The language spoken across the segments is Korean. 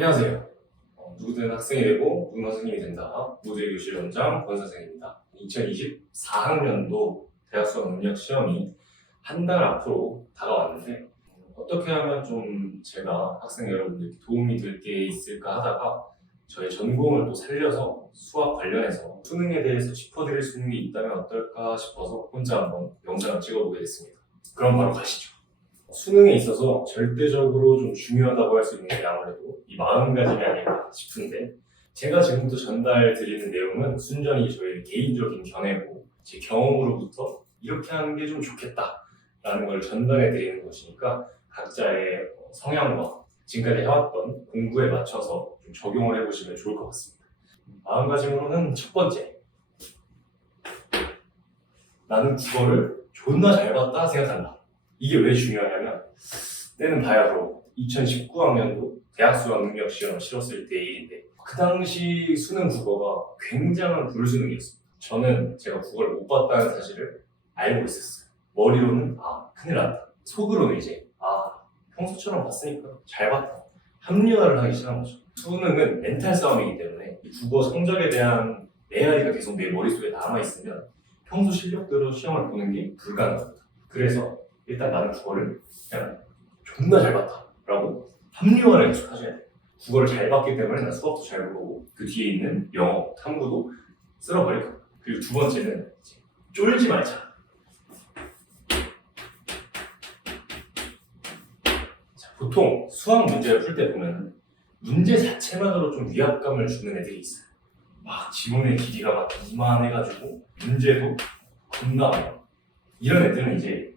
안녕하세요. 누구든 학생이 되고 누구나 선생님이 된다. 모두의 교실 원장 권 선생입니다. 2024학년도 대학 수학 능력 시험이 한 달 앞으로 다가왔는데 어떻게 하면 좀 제가 학생 여러분들께 도움이 될 게 있을까 하다가 저의 전공을 또 살려서 수학 관련해서 수능에 대해서 짚어드릴 수 있는 게 있다면 어떨까 싶어서 혼자 한번 영상을 찍어보게 됐습니다. 그럼 바로 가시죠. 수능에 있어서 절대적으로 좀 중요하다고 할 수 있는 게 아무래도 이 마음가짐이 아닐까 싶은데, 제가 지금부터 전달 드리는 내용은 순전히 저의 개인적인 견해고 제 경험으로부터 이렇게 하는 게 좀 좋겠다라는 걸 전달해 드리는 것이니까 각자의 성향과 지금까지 해왔던 공부에 맞춰서 좀 적용을 해보시면 좋을 것 같습니다. 마음가짐으로는 첫 번째, 나는 국어를 존나 잘 봤다 생각한다. 이게 왜 중요하냐면, 때는 바야흐로 2019학년도 대학 수학 능력 시험을 치렀을 때의 일인데, 그 당시 수능 국어가 굉장한 불수능이었습니다. 저는 제가 국어를 못 봤다는 사실을 알고 있었어요. 머리로는 큰일 났다. 속으로는 이제 평소처럼 봤으니까 잘 봤다. 합리화를 하기 시작한 거죠. 수능은 멘탈 싸움이기 때문에 이 국어 성적에 대한 메아리가 계속 내 머릿속에 남아있으면 평소 실력대로 시험을 보는 게 불가능합니다. 그래서 일단 나는 국어를 그냥 존나 잘 봤다 라고 합리화를 계속 하셔야 돼요. 국어를 잘 봤기 때문에 난 수학도 잘 보고 그 뒤에 있는 영어, 탐구도 쓸어버릴 겁니다. 그리고 두 번째는 쫄지 말자. 자, 보통 수학 문제를 풀 때 보면 문제 자체만으로 좀 위압감을 주는 애들이 있어요. 막 지문의 길이가 막 이만해가지고 문제도 겁나 많아요. 이런 애들은 이제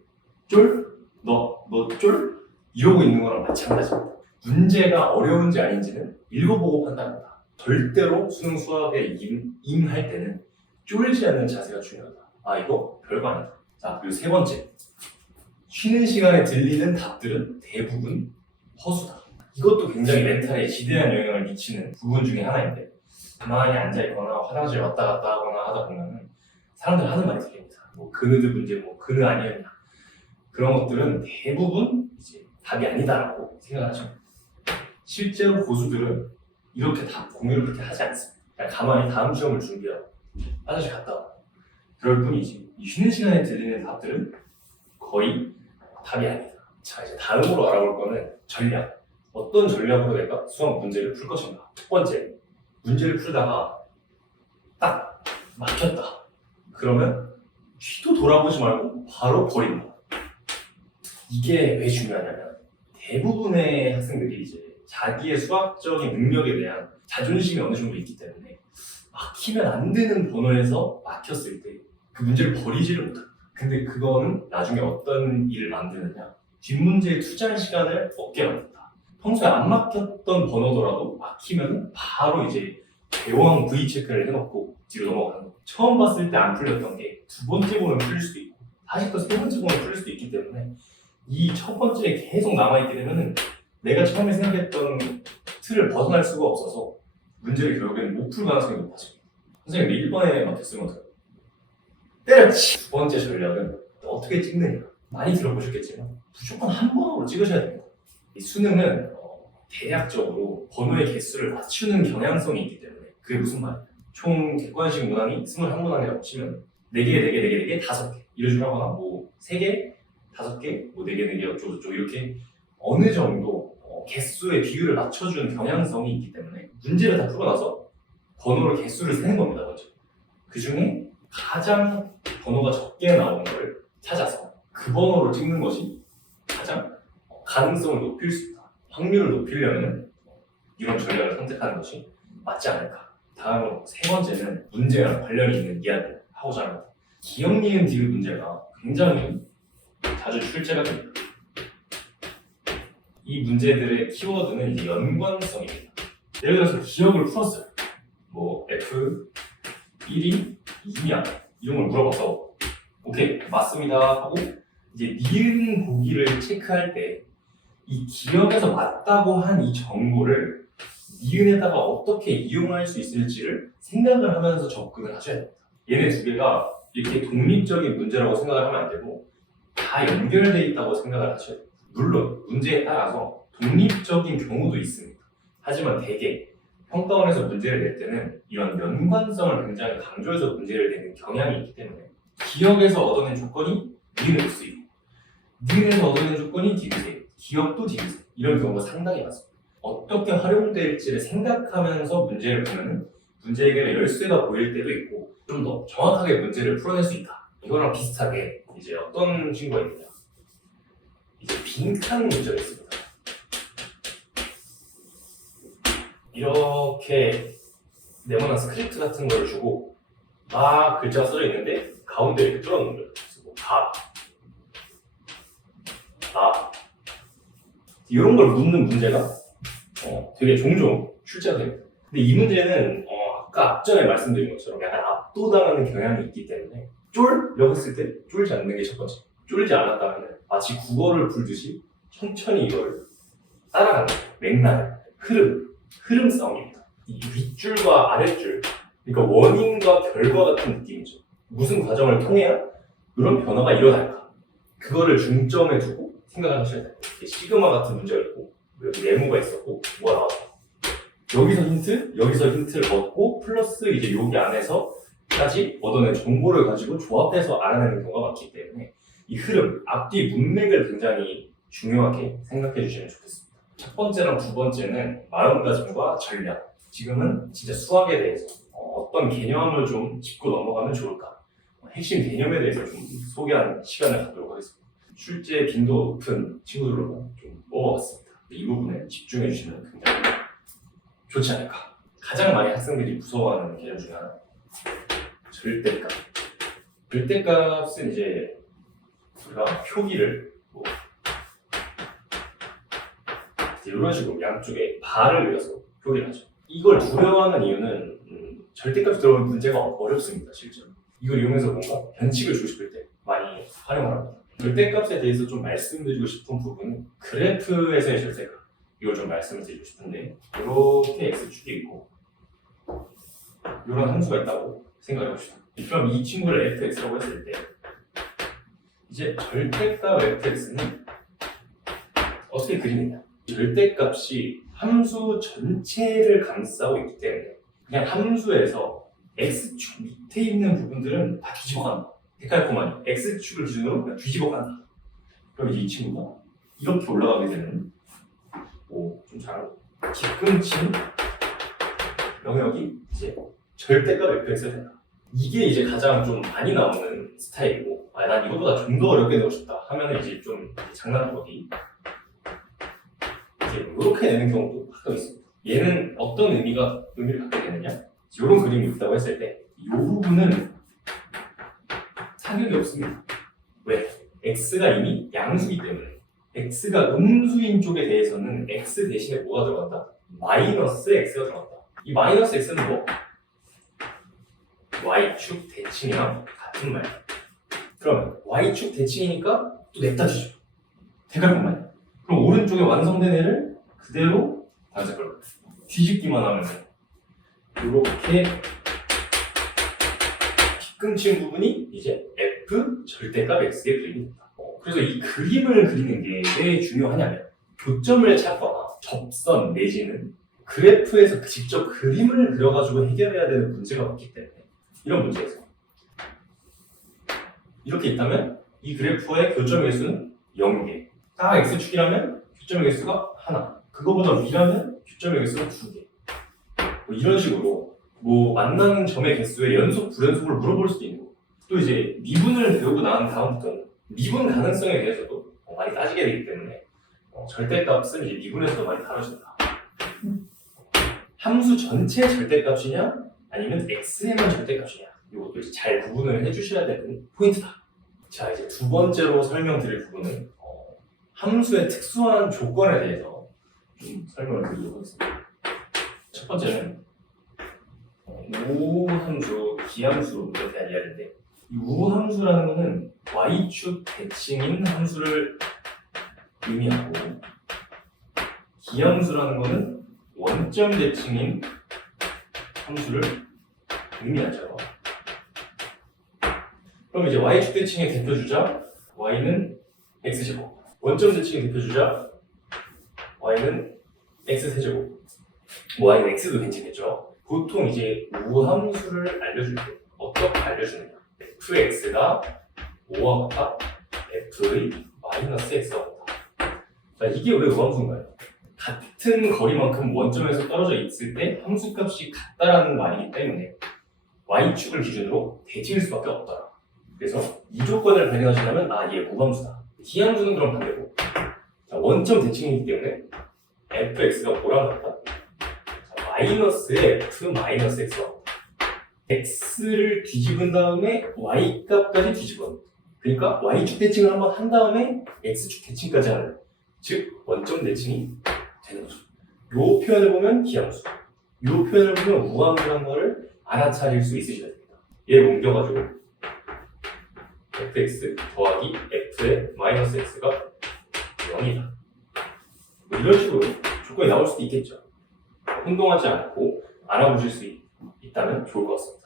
쫄? 너 쫄? 이러고 있는 거랑 마찬가지입니다. 문제가 어려운지 아닌지는 읽어보고 판단한다. 절대로 수능 수학에 임할 때는 쫄지 않는 자세가 중요하다. 이거 별거 아니다. 자, 그리고 세 번째, 쉬는 시간에 들리는 답들은 대부분 허수다. 이것도 굉장히 멘탈에 지대한 영향을 미치는 부분 중에 하나인데, 가만히 앉아있거나 화장실 왔다 갔다 하거나 하다 보면 사람들 하는 말이 들립니다. 뭐 그느드 문제, 뭐 그느 아니었냐, 그런 것들은 대부분 이제 답이 아니다라고 생각하죠. 실제로 고수들은 이렇게 답 공유를 그렇게 하지 않습니다. 그냥 가만히 다음 시험을 준비하고 화장실 갔다 와. 그럴 뿐이지 이 쉬는 시간에 들리는 답들은 거의 답이 아니다. 자, 이제 다음으로 알아볼 거는 전략. 어떤 전략으로 내가 수학 문제를 풀 것인가. 첫 번째, 문제를 풀다가 딱 막혔다. 그러면 뒤도 돌아보지 말고 바로 버린다. 이게 왜 중요하냐면, 대부분의 학생들이 이제 자기의 수학적인 능력에 대한 자존심이 어느 정도 있기 때문에 막히면 안 되는 번호에서 막혔을 때 그 문제를 버리지를 못합니다. 근데 그거는 나중에 어떤 일을 만드느냐, 뒷문제에 투자할 시간을 얻게 만든다. 평소에 안 막혔던 번호더라도 막히면 바로 이제 대왕 V 체크를 해놓고 뒤로 넘어가는 거. 처음 봤을 때 안 풀렸던 게 두 번째 번호는 풀릴 수도 있고 다시 또 세 번째 번호는 풀릴 수도 있기 때문에 이 첫 번째에 계속 남아있게 되면은 내가 처음에 생각했던 틀을 벗어날 수가 없어서 문제를 결국에는 못 풀 가능성이 높아집니다. 선생님 1번에 막혔으면 어떡해요? 때려치! 두 번째 전략은 어떻게 찍느냐. 많이 들어보셨겠지만 무조건 한 번으로 찍으셔야 됩니다. 이 수능은 대략적으로 번호의 개수를 맞추는 경향성이 있기 때문에, 그게 무슨 말이에요? 총 객관식 문항이 21문항이라고 치면 4개, 4개, 4개, 4개, 5개 이런 식으로 하거나 뭐 3개, 5개, 뭐 4개, 4개 어쩌고저쩌고 이렇게 어느 정도 개수의 비율을 맞춰주는 경향성이 있기 때문에 문제를 다 풀고 나서 번호를 개수를 세는 겁니다. 먼저 그 중에 가장 번호가 적게 나오는 걸 찾아서 그 번호를 찍는 것이 가장 가능성을 높일 수 있다. 확률을 높이려면 이런 전략을 선택하는 것이 맞지 않을까. 다음으로 세 번째는 문제랑 관련이 있는 이야기를 하고자 합니다. 기억, 니은, 디귿 문제가 굉장히 자주 출제가 됩니다. 이 문제들의 키워드는 이제 연관성입니다. 예를 들어서 기억을 풀었어요. 뭐 F, 1이 2냐 이런 걸 물어봐서 오케이 맞습니다 하고 이제 니은 보기를 체크할 때 이 기억에서 맞다고 한 이 정보를 니은에다가 어떻게 이용할 수 있을지를 생각을 하면서 접근을 하셔야 됩니다. 얘네 두 개가 이렇게 독립적인 문제라고 생각을 하면 안 되고 다 연결되어 있다고 생각을 하셔야 됩니다. 물론 문제에 따라서 독립적인 경우도 있습니다. 하지만 대개 평가원에서 문제를 낼 때는 이런 연관성을 굉장히 강조해서 문제를 내는 경향이 있기 때문에 기억에서 얻어낸 조건이 니은으로 쓰이고 니은에서 얻어낸 조건이 디귿에 기억도 디귿에 이런 경우가 상당히 많습니다. 어떻게 활용될지를 생각하면서 문제를 보면 문제 해결의 열쇠가 보일 때도 있고 좀 더 정확하게 문제를 풀어낼 수 있다. 이거랑 비슷하게 이제 어떤 친구가 있느냐, 이제 빈칸 문제가 있습니다. 이렇게 네모난 스크립트 같은 걸 주고 막 글자가 써져 있는데 가운데 이렇게 뚫어놓은 거예요. 그래서 뭐 이런 걸 묻는 문제가 되게 종종 출제가 됩니다. 근데 이 문제는 아까 앞전에 말씀드린 것처럼 약간 압도당하는 경향이 있기 때문에 쫄?라고 했을 때 쫄지 않는 게 첫 번째. 쫄지 않았다면 마치 국어를 풀듯이 천천히 이걸 따라가는 맥락, 흐름 싸움입니다. 이 윗줄과 아랫줄, 그러니까 원인과 결과 같은 느낌이죠. 무슨 과정을 통해야 이런 변화가 일어날까? 그거를 중점에 두고 생각하셔야 돼요. 시그마 같은 문제가 있고 여기 네모가 있었고 뭐가 나왔다. 여기서 힌트를 얻고 플러스 이제 여기 안에서까지 얻어낸 정보를 가지고 조합해서 알아내는 경우가 많기 때문에 이 흐름, 앞뒤 문맥을 굉장히 중요하게 생각해 주시면 좋겠습니다. 첫 번째랑 두 번째는 마음가짐과 전략. 지금은 진짜 수학에 대해서 어떤 개념을 좀 짚고 넘어가면 좋을까? 핵심 개념에 대해서 좀 소개하는 시간을 갖도록 하겠습니다. 출제 빈도 높은 친구들로만 좀 뽑아봤습니다. 이 부분에 집중해 주시면 굉장히 좋지 않을까. 가장 많이 학생들이 무서워하는 개념 중에 하나, 절대값. 절대값은 이제 우리가 표기를 이런 식으로 양쪽에 발을 그려서 표기를 하죠. 이걸 두려워하는 이유는 절대값이 들어오는 문제가 어렵습니다. 실제로 이걸 이용해서 뭔가 변칙을 주고 싶을 때 많이 활용을 합니다. 절대값에 대해서 좀 말씀드리고 싶은 부분은 그래프에서의 절대값, 이걸 좀 말씀을 드리고 싶은데, 이렇게 x축이 있고 이런 함수가 있다고 생각해 봅시다. 그럼 이 친구를 fx라고 했을 때 이제 절대값 fx는 어떻게 그리느냐, 절대값이 함수 전체를 감싸고 있기 때문에 그냥 함수에서 x축 밑에 있는 부분들은 다 뒤집어 간다. 데칼코마니 x축을 기준으로 그냥 뒤집어 간다. 그럼 이제 이 친구가 이렇게 올라가게 되는, 좀 잘하고 뒤꿈친 영역이 이제 절대값 fx가 된다. 이게 이제 가장 좀 많이 나오는 스타일이고, 난 이것보다 좀 더 어렵게 내고 싶다 하면은 이제 좀 장난꾸러기 이제 이렇게 내는 경우도 가끔 있습니다. 얘는 어떤 의미를 갖게 되느냐, 이런 그림이 있다고 했을 때 이 부분은 타격이 없습니다. 왜? x가 이미 양수이기 때문에. x가 음수인 쪽에 대해서는 x 대신에 뭐가 들어간다? 마이너스 x가 들어간다. 이 마이너스 x는 뭐? y축 대칭이랑 같은 말이야. 그러면 y축 대칭이니까 또 냅다 뒤집어. 대괄호만. 그럼 오른쪽에 완성된 애를 그대로 반사걸 뒤집기만 하면 이렇게 뒤꿈친 부분이 이제 f 절대값 x의 그림입니다. 그래서 이 그림을 그리는 게 왜 중요하냐면 교점을 찾거나 접선 내지는 그래프에서 직접 그림을 그려가지고 해결해야 되는 문제가 많기 때문에 이런 문제에서 이렇게 있다면 이 그래프의 교점의 개수는 0개, 딱 x축이라면 교점의 개수가 하나, 그거보다 위라면 교점의 개수가 2개, 이런 식으로 만나는 점의 개수의 연속 불연속을 물어볼 수도 있는 거고, 또 이제 미분을 배우고 난 다음부터는 미분 가능성에 대해서도 많이 따지게 되기 때문에 절대값은 이제 미분에서도 많이 다뤄진다. 함수 전체 절대값이냐 아니면 x에만 절대값이냐, 이것도 이제 잘 구분을 해주셔야 되는 포인트다. 자, 이제 두 번째로 설명드릴 부분은 함수의 특수한 조건에 대해서 좀 설명을 드리도록 하겠습니다. 첫 번째는 우함수, 기함수에 대한 이야기인데, 이 우함수라는 것은 y축 대칭인 함수를 의미하고, 기함수라는 것은 원점 대칭인 함수를 의미하죠. 그럼 이제 y축 대칭의 대표주자 y는 x제곱, 원점 대칭의 대표주자 y는 x세제곱, y는 x도 괜찮겠죠. 보통 이제 우함수를 알려줄 때 어떻게 알려주느냐. fx가 5와 같다, f의 마이너스 x와 같다. 자, 이게 왜 우함수인가요? 같은 거리만큼 원점에서 떨어져 있을 때 함수값이 같다라는 말이기 때문에 y축을 기준으로 대칭일 수밖에 없더라. 그래서 이 조건을 발견하시려면 얘 무함수다. t함수는 그럼 반대로 자, 원점 대칭이기 때문에 fx가 뭐랑 같다? 자, 마이너스 f 마이너스 x와 x를 뒤집은 다음에 y 값까지 뒤집어. 그러니까 y축 대칭을 한번 한 다음에 x축 대칭까지 하는, 즉 원점 대칭이 되는 거죠. 요 표현을 보면 기함수, 요 표현을 보면 우함수라는 거를 알아차릴 수 있으셔야 됩니다. 얘를 옮겨가지고 fx 더하기 f의 마이너스 x가 0이다. 뭐 이런 식으로 조건이 나올 수도 있겠죠. 혼동하지 않고 알아보실 수 있다면 좋을 것 같습니다.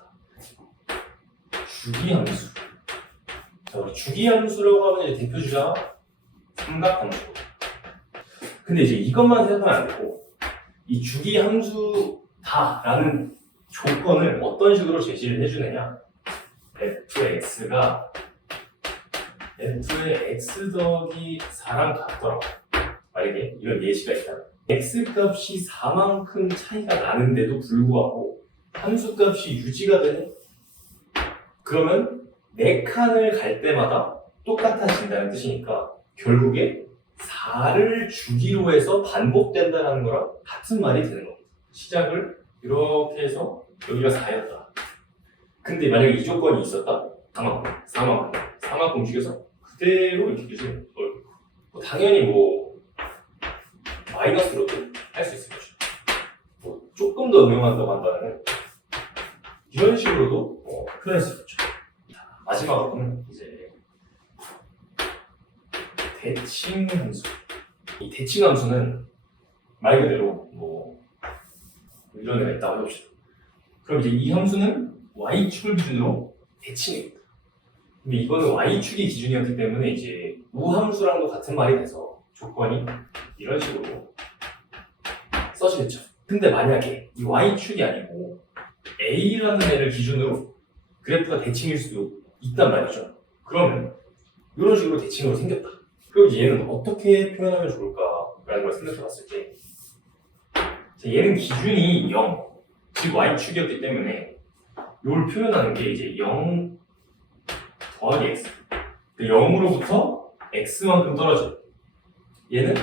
주기함수. 자, 우리 주기함수라고 하면 이제 대표 주자 삼각함수. 근데 이제 이것만 생각하면 안 되고 이 주기함수다라는 조건을 어떤 식으로 제시를 해주느냐. fx가 f의 x 더하기 4랑 같더라고. 만약에 이런 예시가 있다면 x값이 4만큼 차이가 나는데도 불구하고 함수값이 유지가 되네? 그러면 4칸을 갈 때마다 똑같아진다는 뜻이니까 결국에 4를 주기로 해서 반복된다는 거랑 같은 말이 되는 겁니다. 시작을 이렇게 해서 여기가 4였다. 근데 만약에 이 조건이 있었다? 4만큼 죽여서 그대로 이렇게 계시면 당연히 마이너스로도 할 수 있을 것이죠. 조금 더 응용한다고 한다면 이런 식으로도 표현할 수 있죠. 마지막으로는 이제 대칭함수. 이 대칭함수는 말 그대로 이런 애가 있다고 해봅시다. 그럼 이제 이 함수는 y축을 기준으로 대칭입니다. 근데 이거는 y축이 기준이었기 때문에 이제 우함수랑도 같은 말이 돼서 조건이 이런 식으로 써지겠죠. 근데 만약에 이 y축이 아니고 a라는 애를 기준으로 그래프가 대칭일 수도 있단 말이죠. 그러면 이런 식으로 대칭으로 생겼다. 그럼 얘는 어떻게 표현하면 좋을까라는 걸 생각해 봤을 때 얘는 기준이 0, 즉 y축이었기 때문에 이걸 표현하는 게 이제 0 더하기 x. 0으로부터 x만큼 떨어져. 얘는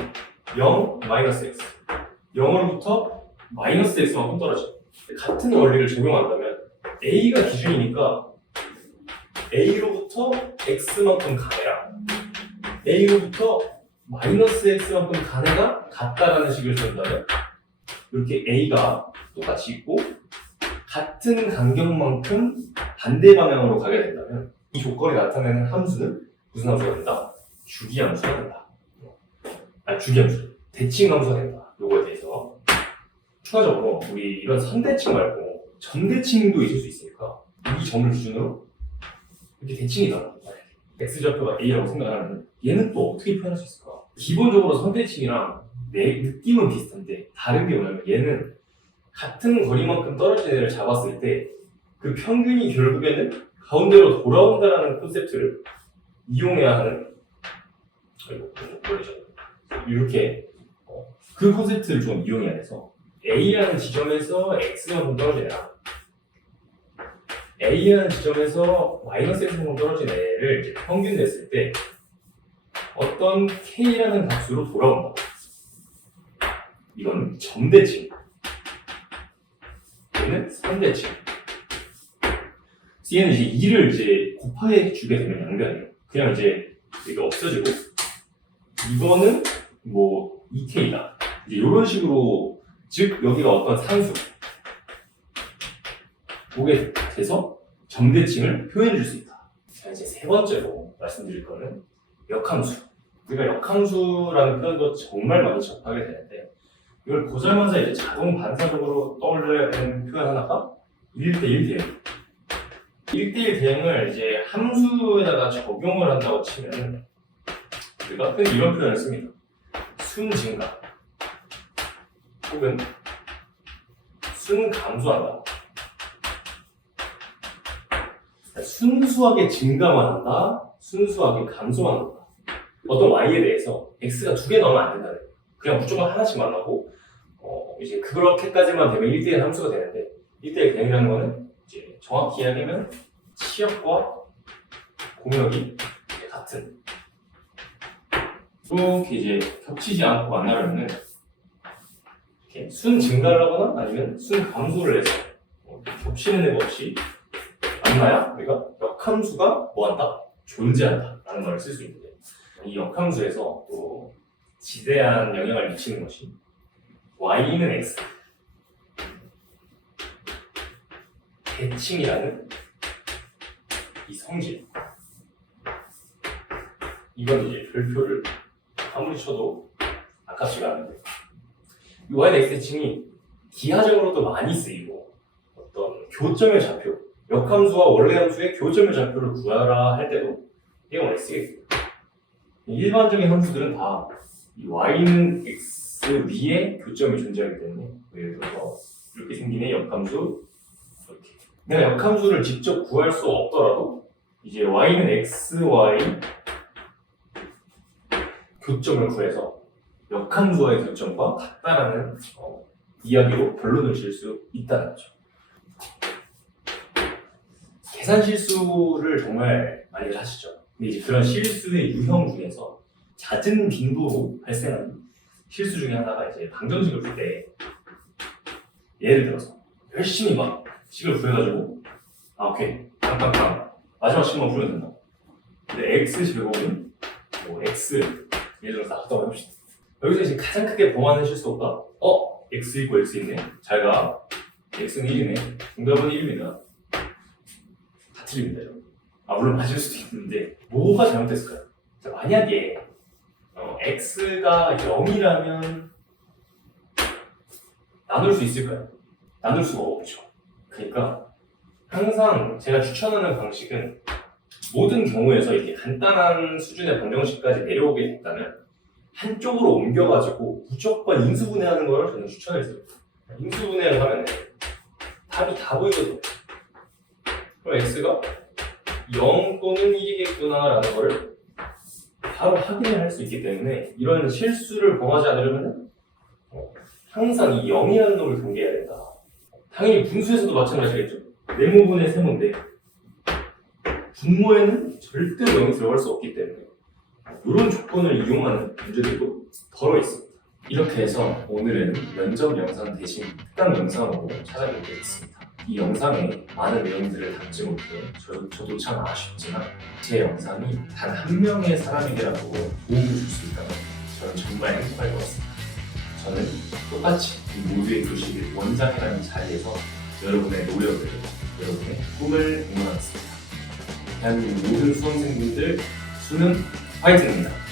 0 마이너스 x. 0으로부터 마이너스 x만큼 떨어져. 같은 원리를 적용한다면 a가 기준이니까 a로부터 x만큼 가해라. a로부터 마이너스 x만큼 가해가 같다라는 식을 쓴다면 이렇게 a가 똑같이 있고 같은 간격만큼 반대 방향으로 가게 된다면 이 조건이 나타내는 함수는 무슨 함수가 된다? 주기함수가 된다. 주기함수. 대칭함수가 된다. 요거에 대해서 추가적으로 우리 이런 선대칭 말고 점대칭도 있을 수 있으니까 이 점을 기준으로 이렇게 대칭이다. x좌표가 a라고 생각하면 얘는 또 어떻게 표현할 수 있을까? 기본적으로 선대칭이랑 내 느낌은 비슷한데 다른 게 뭐냐면 얘는 같은 거리만큼 떨어진 애를 잡았을 때 그 평균이 결국에는 가운데로 돌아온다라는 콘셉트를 이용해야 하는 이렇게 그 콘셉트를 좀 이용해야 돼서 A라는 지점에서 X만큼 떨어진 애랑 A라는 지점에서 마이너스 X만큼 떨어진 애를 이제 평균 냈을 때 어떤 K라는 값으로 돌아온다. 이건 점대칭. 얘는 선대칭. 얘는 이제 2를 이제 곱하게 주게 되면 양변이에요. 그냥 이제 이게 없어지고 이거는 2K다. 이제 이런 식으로 즉 여기가 어떤 산수 보게 돼서 점대칭을 표현해 줄 수 있다. 자, 이제 세 번째로 말씀드릴 거는 역함수. 우리가 역함수라는 표현도 정말 많이 접하게 되는데 이걸 보자마자 이제 자동 반사적으로 떠올려야 되는 표현 하나가 1대1 대응. 1대1 대응을 이제 함수에다가 적용을 한다고 치면 우리가 흔히 이런 표현을 씁니다. 순 증가 혹은 순 감소한다. 순수하게 증가만 한다. 순수하게 감소만 한다. 어떤 y에 대해서 x가 2개 넣으면 안 된다. 그냥 무조건 하나씩만 하고 이제 그렇게까지만 되면 1대1 함수가 되는데 1대1 대응이라는 거는 이제 정확히 이야기하면 치역과 공역이 같은 이렇게 이제 겹치지 않고 만나려면 이렇게 순 증가를 하거나 아니면 순 감소를 해서 겹치는 애가 없이 만나야 우리가 역함수가 뭐한다? 존재한다 라는 말을 쓸 수 있는데 이 역함수에서 또 지대한 영향을 미치는 것이 y는 x 대칭이라는 이 성질 이건 이제 별표를 아무리 쳐도 아깝지가 않은데 이 y는 x 대칭이 기하적으로도 많이 쓰이고 어떤 교점의 좌표 역함수와 원래 함수의 교점의 좌표를 구하라 할 때도 이건 많이 쓰겠고요. 일반적인 함수들은 다 이 y는 x 위에 교점이 존재하기 때문에 예를 들어서 이렇게 생긴 역함수 이렇게 내가 역함수를 직접 구할 수 없더라도 이제 y는 x, y 교점을 구해서 역함수와의 교점과 같다라는 이야기로 결론을 지을 수 있다는 거죠. 계산 실수를 정말 많이 하시죠. 근데 이제 그런 실수의 유형 중에서 잦은 빈도로 발생하는 실수 중에 하나가 이제 방정식을 풀 때 예를 들어서 열심히 막 식을 구해가지고 오케이 깡깡깡 마지막 식만 풀면 된다. 근데 x 제곱은 뭐 x 예를 들어서 나왔다고 해봅시다. 여기서 이제 가장 크게 범하는 실수가 x 있고 x 있네. 잘 가. x는 1이네. 정답은 1입니다. 다 틀립니다. 물론 맞을 수도 있는데 뭐가 잘못됐을까요? 자, 만약에 x가 0이라면 나눌 수 있을까요? 나눌 수가 없죠. 그러니까 항상 제가 추천하는 방식은 모든 경우에서 이렇게 간단한 수준의 방정식까지 내려오게 됐다면 한쪽으로 옮겨가지고 무조건 인수분해하는 걸 저는 추천해드려요. 인수분해를 하면 답이 다 보이거든요. 그럼 x가 0 또는 1이겠구나 라는 걸 바로 확인을 할 수 있기 때문에 이런 실수를 범하지 않으려면 항상 이 0이라는 놈을 경계해야 된다. 당연히 분수에서도 마찬가지겠죠. 네모분의 세모인데 분모에는 절대로 0이 들어갈 수 없기 때문에 이런 조건을 이용하는 문제들도 덜어 있습니다. 이렇게 해서 오늘은 면접 영상 대신 특강 영상으로 찾아뵙게 됐습니다. 이 영상에 많은 내용들을 담지 못해 저도 참 아쉽지만 제 영상이 단 한 명의 사람에게라도 도움을 줄 수 있다면 저는 정말 행복할 것 같습니다. 저는 똑같이 이 모두의 교실 원장이라는 자리에서 여러분의 노력을, 여러분의 꿈을 응원하겠습니다. 대한민국 모든 수험생분들 수능 화이팅입니다.